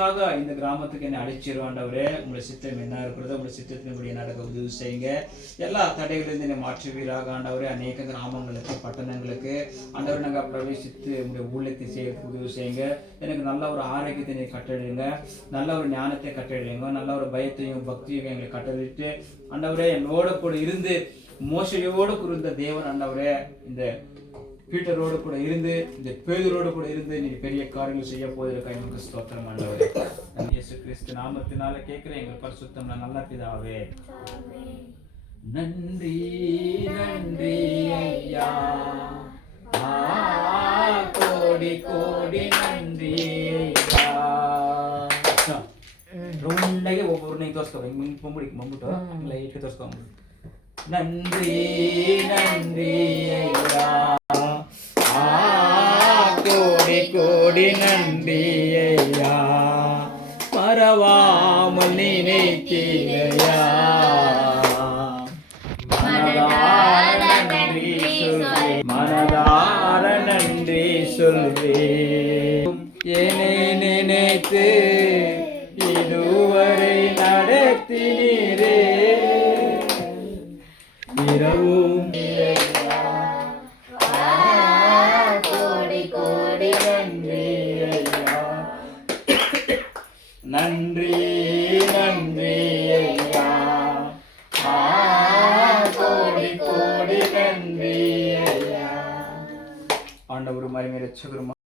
உங்களுக்காக இந்த கிராமத்துக்கு என்னை அழைச்சிரும் ஆண்டவரே. உங்களுடைய சித்தம் என்ன இருக்கிறதோ உங்களுடைய சித்தத்தின்படி நடக்க உதவி செய்யுங்க. எல்லா தடைகளிலிருந்து என்னை மாற்றுவீராக ஆண்டவரே. அநேக கிராமங்களுக்கு பட்டணங்களுக்கு ஆண்டவரை நாங்கள் பிரவேசித்து உங்களுடைய ஊழியத்தை செய்யறதுக்கு உதவி செய்யுங்க. எனக்கு நல்ல ஒரு ஆரோக்கியத்தை நீ கட்டளைங்க, நல்ல ஒரு ஞானத்தை கட்டளைங்க, நல்ல ஒரு பயத்தையும் பக்தியும் எங்களை கட்டளிட்டு ஆண்டவரே என்னோட கூட இருந்து மோசையோடு கூட இருந்த தேவன் ஆண்டவரே இந்த பீட்டரோடு கூட இருந்து இந்த பேதுரோடு கூட இருந்து நீ பெரிய காரியங்கள் செய்ய போவதற்காக எங்களுக்கு ஸ்தோத்திரம் ஆண்டவரே. இயேசு கிறிஸ்து நாமத்தினால கேட்கிறேன் எங்கள் பரிசுத்தம் நல்ல பிதாவே. நன்றி நன்றி ஐயா, கோடி கோடி நன்றி ஐயா. ರೌಂಡಾಗಿ ಒಬ್ಬೊಬ್ಬರನ್ನ ತೋರಿಸ್ಕೊ, ಹಿಂಗೆ ಬಂದ್ಬಿಟ್ಟು ಲೈಟ್ ತೋರಿಸ್ಕೊ. நன்றி நன்றி ஐயா, கோடி கோடி நன்றி ஐயா, மறவாமல் நினைத்தீரையா, மனதார நன்றி சொல்வேன், மனதார நன்றி சொல்வேன். என்னை நினைத்து இதுவரை நடத்தினீரே, இரவும் கோடி கோடி நன்றி ஐயா, நன்றி நன்றி ஐயா, கோடி கோடி நன்றி ஐயா. ஆண்டவர் மகிமை ரட்சகரும்